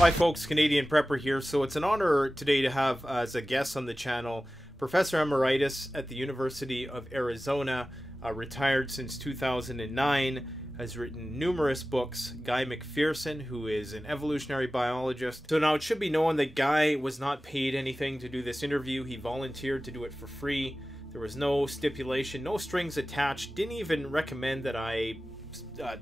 Hi folks, Canadian Prepper here. So it's an honor today to have as a guest on the channel Professor Emeritus at the University of Arizona, retired since 2009, has written numerous books, Guy McPherson, who is an evolutionary biologist. So now it should be known that Guy was not paid anything to do this interview. He volunteered to do it for free. There was no stipulation, no strings attached, didn't even recommend that I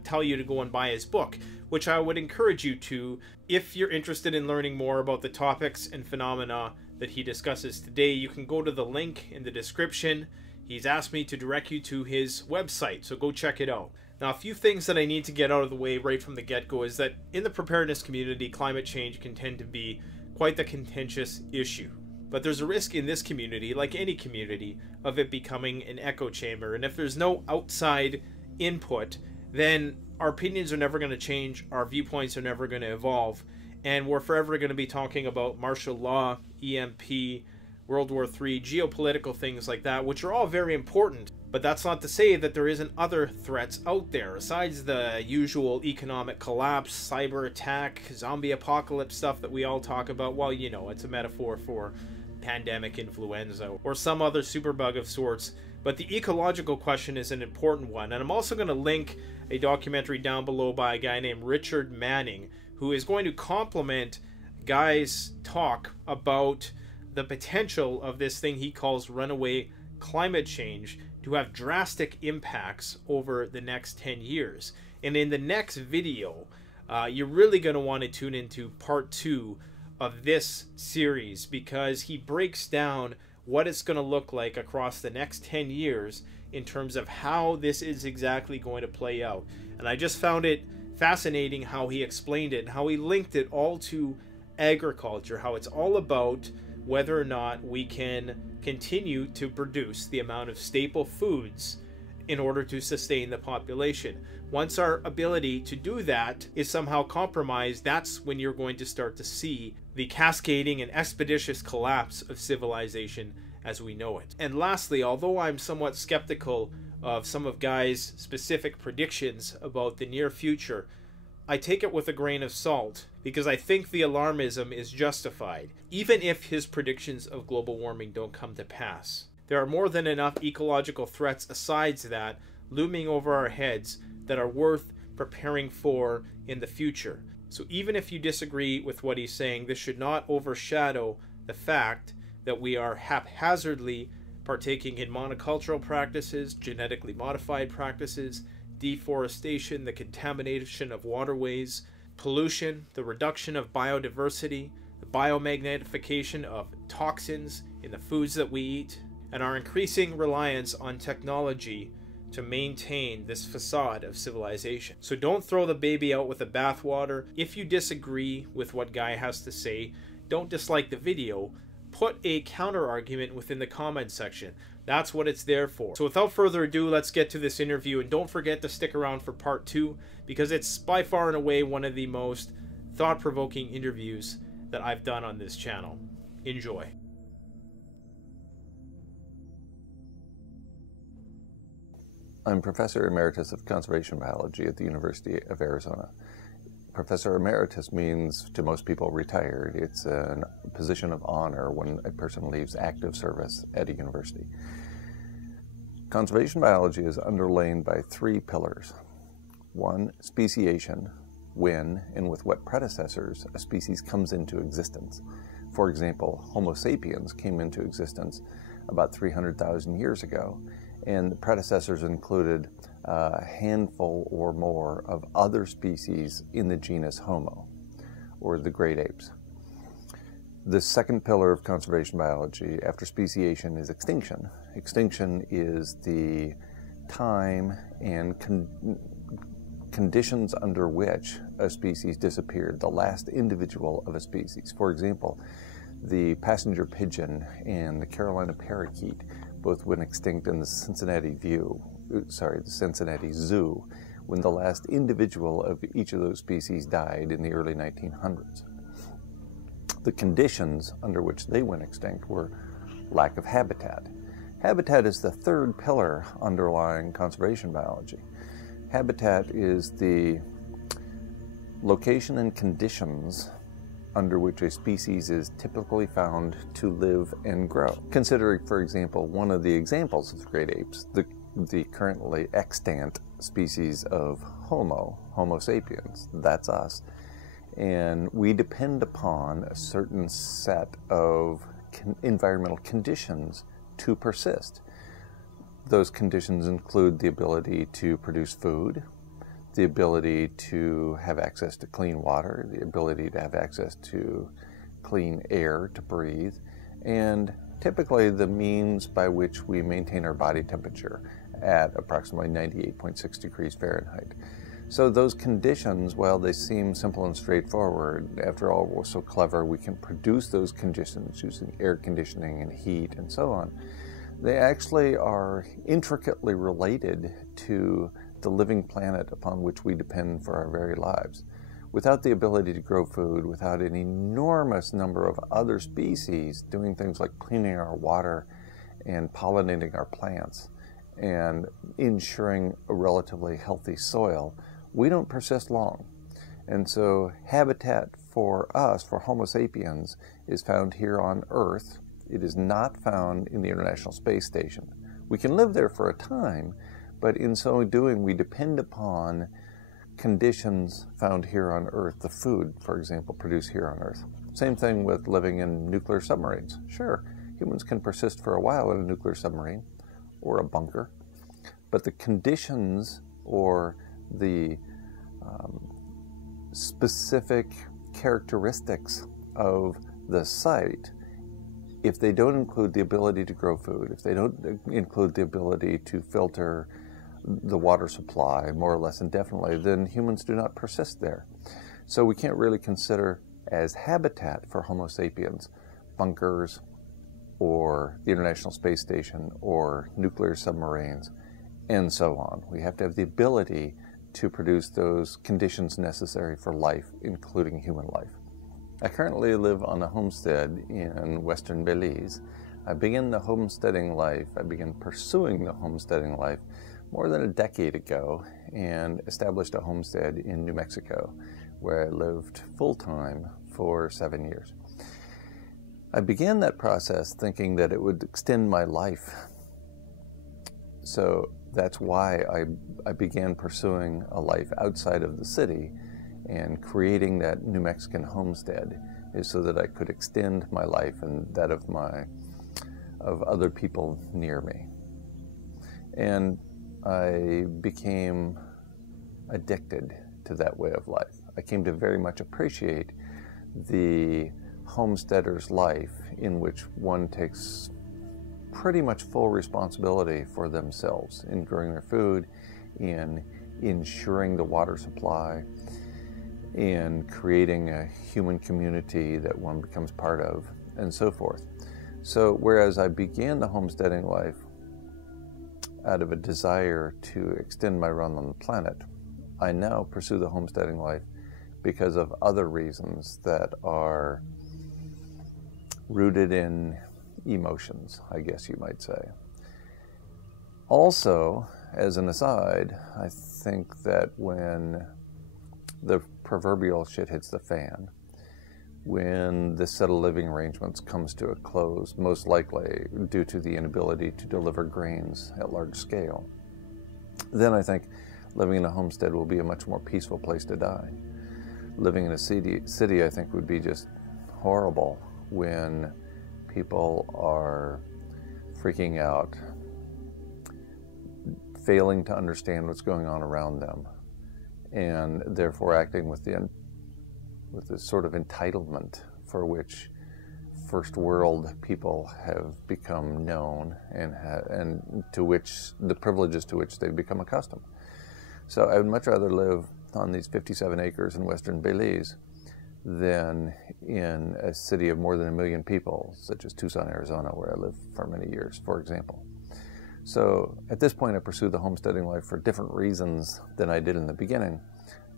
tell you to go and buy his book, which I would encourage you to if you're interested in learning more about the topics and phenomena that he discusses today. You can go to the link in the description. He's asked me to direct you to his website, so go check it out. Now, a few things that I need to get out of the way right from the get-go is that in the preparedness community, climate change can tend to be quite the contentious issue. But there's a risk in this community, like any community, of it becoming an echo chamber. And if there's no outside input, then our opinions are never going to change, our viewpoints are never going to evolve, and we're forever going to be talking about martial law, EMP, World War III, geopolitical things like that, which are all very important. But that's not to say that there isn't other threats out there, besides the usual economic collapse, cyber attack, zombie apocalypse stuff that we all talk about. Well, you know, it's a metaphor for pandemic influenza or some other superbug of sorts. But the ecological question is an important one, and I'm also going to link a documentary down below by a guy named Richard Manning, who is going to complement Guy's talk about the potential of this thing he calls runaway climate change to have drastic impacts over the next 10 years. And in the next video, you're really going to want to tune into part 2 of this series, because he breaks down what it's going to look like across the next 10 years in terms of how this is exactly going to play out. And I just found it fascinating how he explained it and how he linked it all to agriculture, how it's all about whether or not we can continue to produce the amount of staple foods in order to sustain the population. Once our ability to do that is somehow compromised, that's when you're going to start to see the cascading and expeditious collapse of civilization as we know it. And lastly, although I'm somewhat skeptical of some of Guy's specific predictions about the near future, I take it with a grain of salt, because I think the alarmism is justified, even if his predictions of global warming don't come to pass. There are more than enough ecological threats aside that looming over our heads that are worth preparing for in the future. So even if you disagree with what he's saying, this should not overshadow the fact that we are haphazardly partaking in monocultural practices, genetically modified practices, deforestation, the contamination of waterways, pollution, the reduction of biodiversity, the biomagnification of toxins in the foods that we eat, and our increasing reliance on technology to maintain this facade of civilization. So don't throw the baby out with the bathwater. If you disagree with what Guy has to say, don't dislike the video. Put a counter argument within the comment section. That's what it's there for. So without further ado, let's get to this interview, and don't forget to stick around for part 2, because it's by far and away one of the most thought-provoking interviews that I've done on this channel. Enjoy. I'm Professor Emeritus of Conservation Biology at the University of Arizona. Professor Emeritus means, to most people, retired. It's a position of honor when a person leaves active service at a university. Conservation biology is underlain by 3 pillars. 1, speciation, when and with what predecessors a species comes into existence. For example, Homo sapiens came into existence about 300,000 years ago, and the predecessors included a handful or more of other species in the genus Homo, or the great apes. The second pillar of conservation biology, after speciation, is extinction. Extinction is the time and conditions under which a species disappeared, the last individual of a species. For example, the passenger pigeon and the Carolina parakeet both went extinct in the Cincinnati Zoo, when the last individual of each of those species died in the early 1900s. The conditions under which they went extinct were lack of habitat. Habitat is the third pillar underlying conservation biology. Habitat is the location and conditions under which a species is typically found to live and grow. Considering, for example, one of the examples of the great apes, the currently extant species of Homo sapiens, that's us. And we depend upon a certain set of environmental conditions to persist. Those conditions include the ability to produce food, the ability to have access to clean water, the ability to have access to clean air to breathe, and typically the means by which we maintain our body temperature at approximately 98.6 degrees Fahrenheit. So those conditions, while they seem simple and straightforward, after all, we're so clever, we can produce those conditions using air conditioning and heat and so on. They actually are intricately related to the living planet upon which we depend for our very lives. Without the ability to grow food, without an enormous number of other species doing things like cleaning our water and pollinating our plants and ensuring a relatively healthy soil, we don't persist long. And so habitat for us, for Homo sapiens, is found here on Earth. It is not found in the International Space Station. We can live there for a time, but in so doing, we depend upon conditions found here on Earth, the food, for example, produced here on Earth. Same thing with living in nuclear submarines. Sure, humans can persist for a while in a nuclear submarine or a bunker, but the conditions or the specific characteristics of the site, if they don't include the ability to grow food, if they don't include the ability to filter the water supply more or less indefinitely, then humans do not persist there. So we can't really consider as habitat for Homo sapiens bunkers or the International Space Station or nuclear submarines and so on. We have to have the ability to produce those conditions necessary for life, including human life. I currently live on a homestead in western Belize. I began pursuing the homesteading life more than a decade ago and established a homestead in New Mexico, where I lived full-time for 7 years. I began that process thinking that it would extend my life. So that's why I began pursuing a life outside of the city, and creating that New Mexican homestead is so that I could extend my life and that of other people near me. And I became addicted to that way of life. I came to very much appreciate the homesteader's life, in which one takes pretty much full responsibility for themselves in growing their food, in ensuring the water supply, in creating a human community that one becomes part of, and so forth. So whereas I began the homesteading life out of a desire to extend my run on the planet, I now pursue the homesteading life because of other reasons that are rooted in emotions, I guess you might say. Also, as an aside, I think that when the proverbial shit hits the fan, when this set of living arrangements comes to a close, most likely due to the inability to deliver grains at large scale, then I think living in a homestead will be a much more peaceful place to die. Living in a city I think would be just horrible when people are freaking out, failing to understand what's going on around them, and therefore acting with this sort of entitlement for which first world people have become known, and to which the privileges to which they've become accustomed. So I would much rather live on these 57 acres in western Belize than in a city of more than 1 million people, such as Tucson, Arizona, where I lived for many years, for example. So at this point, I pursue the homesteading life for different reasons than I did in the beginning.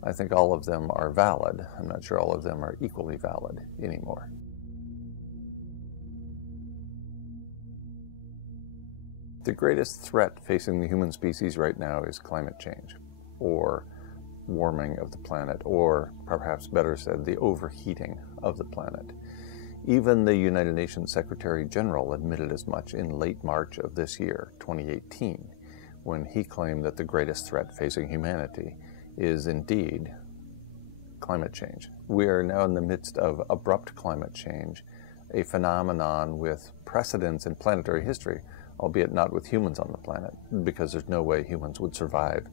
I think all of them are valid. I'm not sure all of them are equally valid anymore. The greatest threat facing the human species right now is climate change, or warming of the planet, or perhaps better said, the overheating of the planet. Even the United Nations Secretary General admitted as much in late March of this year, 2018, when he claimed that the greatest threat facing humanity is indeed climate change. We are now in the midst of abrupt climate change, a phenomenon with precedents in planetary history, albeit not with humans on the planet, because there's no way humans would survive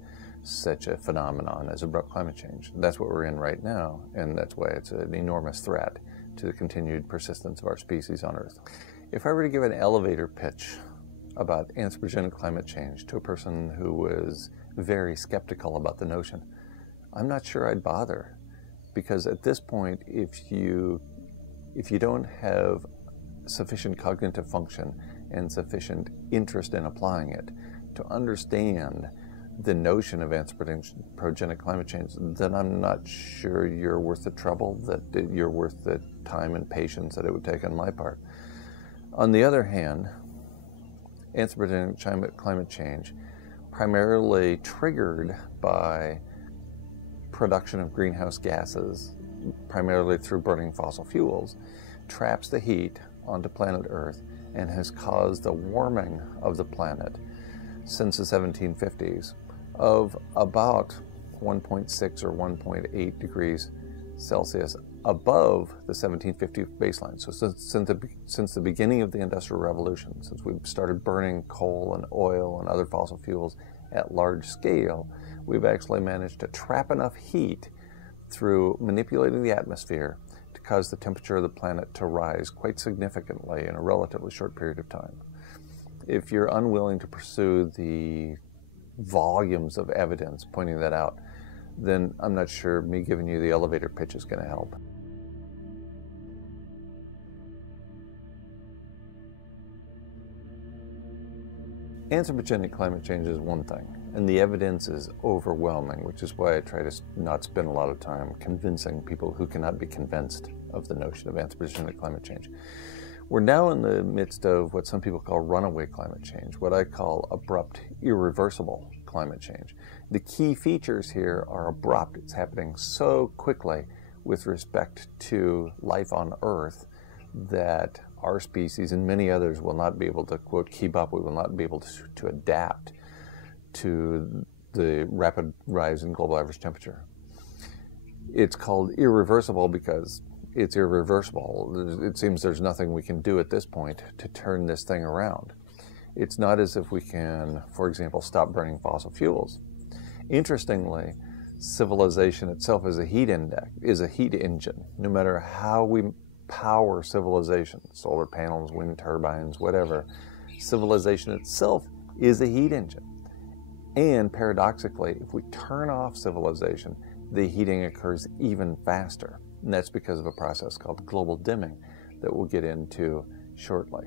such a phenomenon as abrupt climate change. That's what we're in right now, and that's why it's an enormous threat to the continued persistence of our species on Earth. If I were to give an elevator pitch about anthropogenic climate change to a person who was very skeptical about the notion, I'm not sure I'd bother, because at this point, if you don't have sufficient cognitive function and sufficient interest in applying it to understand the notion of anthropogenic climate change, then I'm not sure you're worth the trouble, that you're worth the time and patience that it would take on my part. On the other hand, anthropogenic climate change, primarily triggered by production of greenhouse gases, primarily through burning fossil fuels, traps the heat onto planet Earth and has caused the warming of the planet since the 1750s of about 1.6 or 1.8 degrees Celsius above the 1750 baseline. So since the beginning of the Industrial Revolution, since we've started burning coal and oil and other fossil fuels at large scale, we've actually managed to trap enough heat through manipulating the atmosphere to cause the temperature of the planet to rise quite significantly in a relatively short period of time. If you're unwilling to pursue the volumes of evidence pointing that out, then I'm not sure me giving you the elevator pitch is going to help. Anthropogenic climate change is one thing, and the evidence is overwhelming, which is why I try to not spend a lot of time convincing people who cannot be convinced of the notion of anthropogenic climate change. We're now in the midst of what some people call runaway climate change, what I call abrupt, irreversible climate change. The key features here are abrupt. It's happening so quickly with respect to life on Earth that our species and many others will not be able to, quote, keep up. We will not be able to adapt to the rapid rise in global average temperature. It's called irreversible because it's irreversible. It seems there's nothing we can do at this point to turn this thing around. It's not as if we can, for example, stop burning fossil fuels. Interestingly, civilization itself is a heat engine. No matter how we power civilization, solar panels, wind turbines, whatever, civilization itself is a heat engine. And paradoxically, if we turn off civilization, the heating occurs even faster. And that's because of a process called global dimming that we'll get into shortly.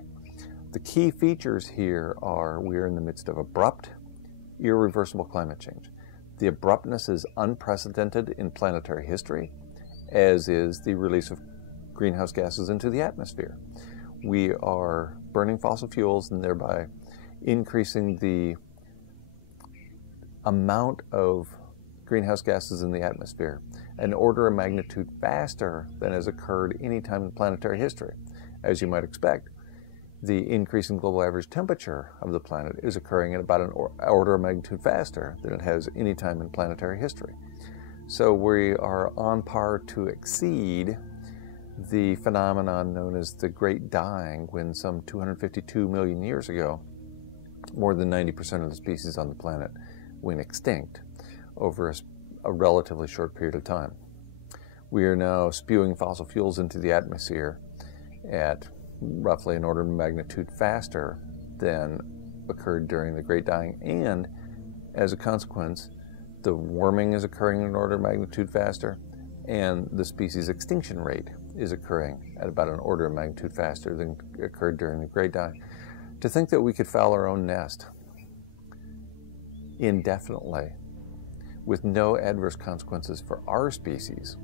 The key features here are we are in the midst of abrupt, irreversible climate change. The abruptness is unprecedented in planetary history, as is the release of greenhouse gases into the atmosphere. We are burning fossil fuels and thereby increasing the amount of greenhouse gases in the atmosphere an order of magnitude faster than has occurred any time in planetary history. As you might expect, the increase in global average temperature of the planet is occurring at about an order of magnitude faster than it has any time in planetary history. So we are on par to exceed the phenomenon known as the Great Dying, when some 252 million years ago, more than 90% of the species on the planet went extinct over a relatively short period of time. We are now spewing fossil fuels into the atmosphere at roughly an order of magnitude faster than occurred during the Great Dying, and as a consequence, the warming is occurring at an order of magnitude faster, and the species extinction rate is occurring at about an order of magnitude faster than occurred during the Great Dying. To think that we could foul our own nest indefinitely with no adverse consequences for our species,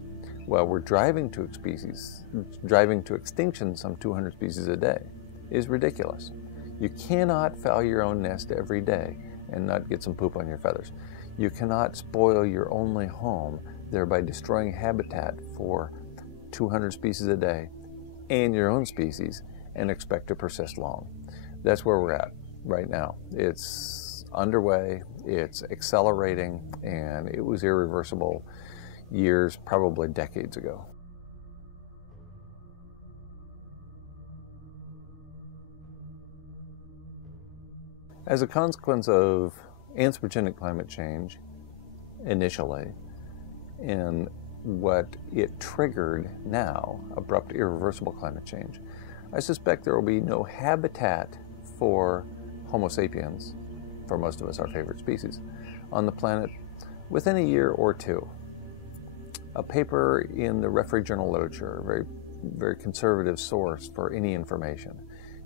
while we're driving to extinction some 200 species a day, is ridiculous. You cannot foul your own nest every day and not get some poop on your feathers. You cannot spoil your only home, thereby destroying habitat for 200 species a day and your own species, and expect to persist long. That's where we're at right now. It's underway, it's accelerating, and it was irreversible years, probably decades ago. As a consequence of anthropogenic climate change initially, and what it triggered now, abrupt irreversible climate change, I suspect there will be no habitat for Homo sapiens, for most of us our favorite species, on the planet within a year or two. A paper in the referee journal literature, a very conservative source for any information,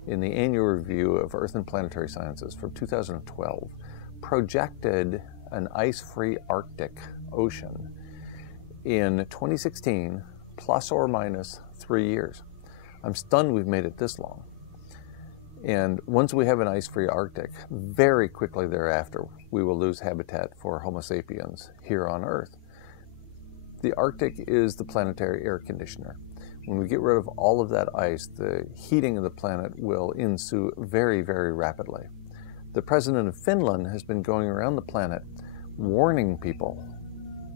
in the annual review of Earth and Planetary Sciences from 2012, projected an ice-free Arctic Ocean in 2016, plus or minus 3 years. I'm stunned we've made it this long. And once we have an ice-free Arctic, very quickly thereafter, we will lose habitat for Homo sapiens here on Earth. The Arctic is the planetary air conditioner. When we get rid of all of that ice, the heating of the planet will ensue very, very rapidly. The president of Finland has been going around the planet warning people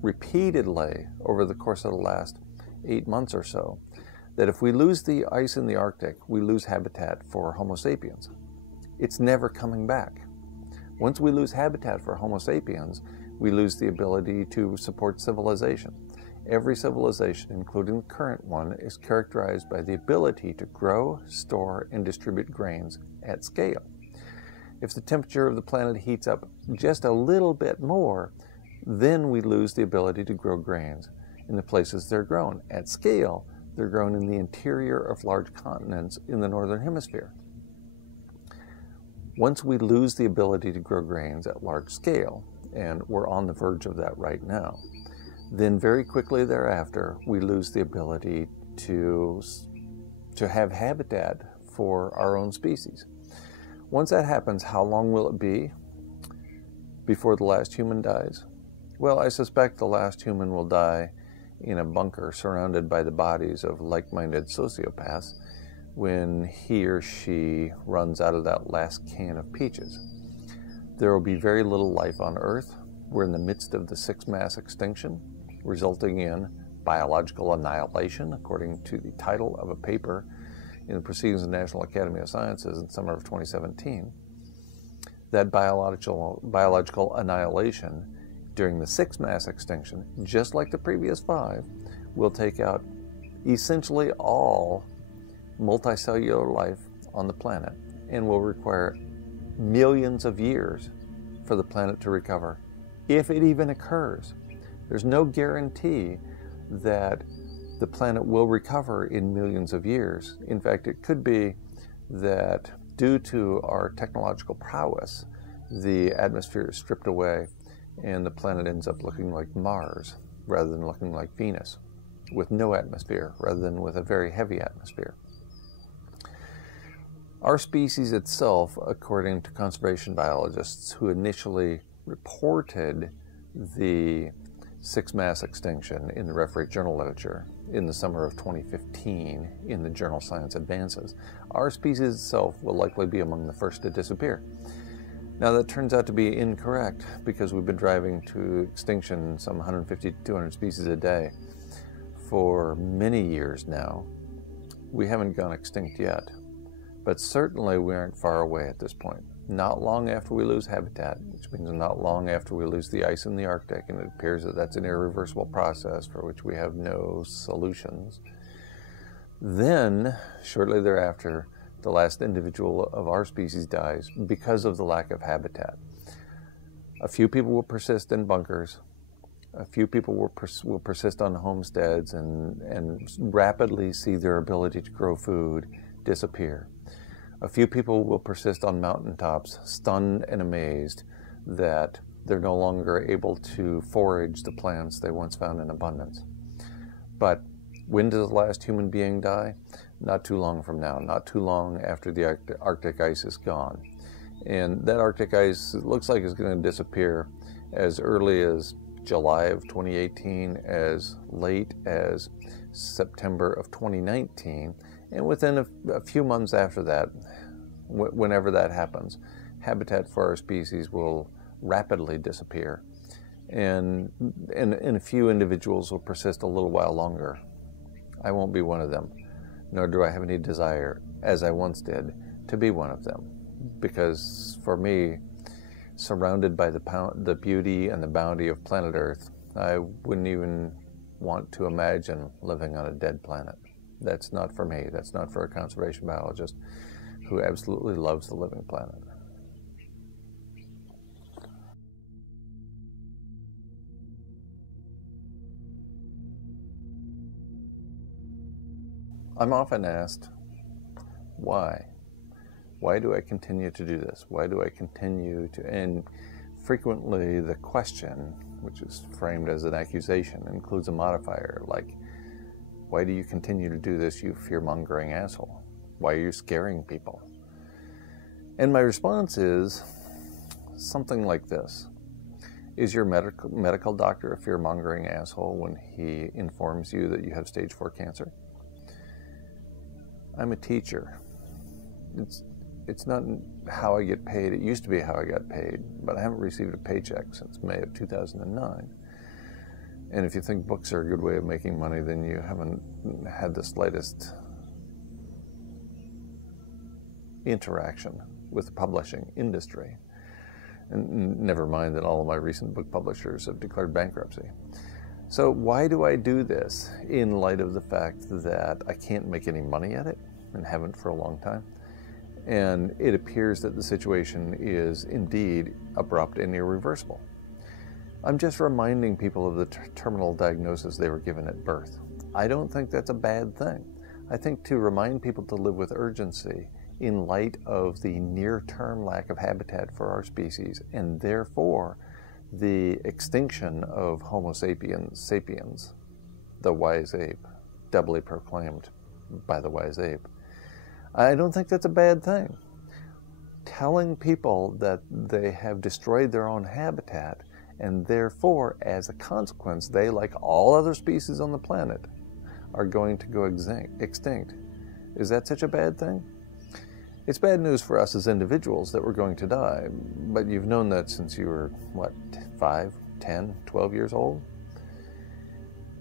repeatedly over the course of the last 8 months or so that if we lose the ice in the Arctic, we lose habitat for Homo sapiens. It's never coming back. Once we lose habitat for Homo sapiens, we lose the ability to support civilization. Every civilization, including the current one, is characterized by the ability to grow, store, and distribute grains at scale. If the temperature of the planet heats up just a little bit more, then we lose the ability to grow grains in the places they're grown. At scale, they're grown in the interior of large continents in the northern hemisphere. Once we lose the ability to grow grains at large scale, and we're on the verge of that right now, then very quickly thereafter, we lose the ability to have habitat for our own species. Once that happens, how long will it be before the last human dies? Well, I suspect the last human will die in a bunker surrounded by the bodies of like-minded sociopaths when he or she runs out of that last can of peaches. There will be very little life on Earth. We're in the midst of the sixth mass extinction, resulting in biological annihilation, according to the title of a paper in the Proceedings of the National Academy of Sciences in summer of 2017. That biological annihilation during the sixth mass extinction, just like the previous 5, will take out essentially all multicellular life on the planet and will require millions of years for the planet to recover, if it even occurs. There's no guarantee that the planet will recover in millions of years. In fact, it could be that due to our technological prowess, the atmosphere is stripped away and the planet ends up looking like Mars rather than looking like Venus, with no atmosphere rather than with a very heavy atmosphere. Our species itself, according to conservation biologists who initially reported the sixth mass extinction in the referee journal literature in the summer of 2015 in the journal Science Advances, our species itself will likely be among the first to disappear. Now that turns out to be incorrect because we've been driving to extinction some 150 to 200 species a day for many years now. We haven't gone extinct yet, but certainly we aren't far away at this point. Not long after we lose habitat, which means not long after we lose the ice in the Arctic, and it appears that that's an irreversible process for which we have no solutions. Then, shortly thereafter, the last individual of our species dies because of the lack of habitat. A few people will persist in bunkers. A few people will persist on homesteads and rapidly see their ability to grow food disappear. A few people will persist on mountaintops, stunned and amazed that they're no longer able to forage the plants they once found in abundance. But when does the last human being die? Not too long from now, not too long after the Arctic ice is gone. And that Arctic ice, it looks like, is going to disappear as early as July of 2018, as late as September of 2019, and within a few months after that, whenever that happens, habitat for our species will rapidly disappear, and a few individuals will persist a little while longer. I won't be one of them, nor do I have any desire, as I once did, to be one of them, because for me, surrounded by the beauty and the bounty of planet Earth, I wouldn't even want to imagine living on a dead planet. That's not for me. That's not for a conservation biologist who absolutely loves the living planet. I'm often asked, why? Why do I continue to do this? Why do I continue to, and frequently the question, which is framed as an accusation, includes a modifier like, why do you continue to do this, you fear-mongering asshole? Why are you scaring people? And my response is something like this. Is your medical doctor a fear-mongering asshole when he informs you that you have stage 4 cancer? I'm a teacher. It's not how I get paid. It used to be how I got paid, but I haven't received a paycheck since May of 2009. And if you think books are a good way of making money, then you haven't had the slightest interaction with the publishing industry. And never mind that all of my recent book publishers have declared bankruptcy. So why do I do this in light of the fact that I can't make any money at it and haven't for a long time? And it appears that the situation is indeed abrupt and irreversible. I'm just reminding people of the terminal diagnosis they were given at birth. I don't think that's a bad thing. I think to remind people to live with urgency in light of the near-term lack of habitat for our species, and therefore the extinction of Homo sapiens, the wise ape, doubly proclaimed by the wise ape. I don't think that's a bad thing. Telling people that they have destroyed their own habitat, and therefore, as a consequence, they, like all other species on the planet, are going to go extinct. Is that such a bad thing? It's bad news for us as individuals that we're going to die, but you've known that since you were, what, 5, 10, 12 years old?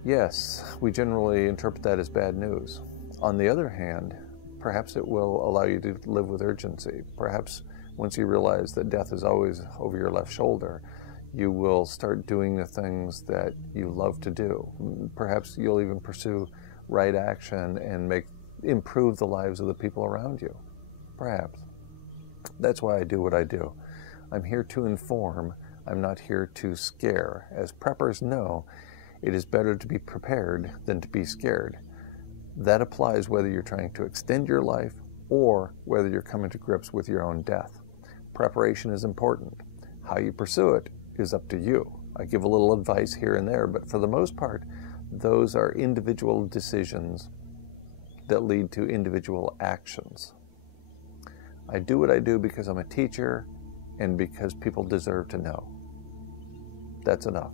Yes, we generally interpret that as bad news. On the other hand, perhaps it will allow you to live with urgency. Perhaps once you realize that death is always over your left shoulder, you will start doing the things that you love to do. Perhaps you'll even pursue right action and improve the lives of the people around you. Perhaps. That's why I do what I do. I'm here to inform. I'm not here to scare. As preppers know, it is better to be prepared than to be scared. That applies whether you're trying to extend your life or whether you're coming to grips with your own death. Preparation is important. How you pursue it is up to you. I give a little advice here and there, but for the most part, those are individual decisions that lead to individual actions. I do what I do because I'm a teacher and because people deserve to know. That's enough.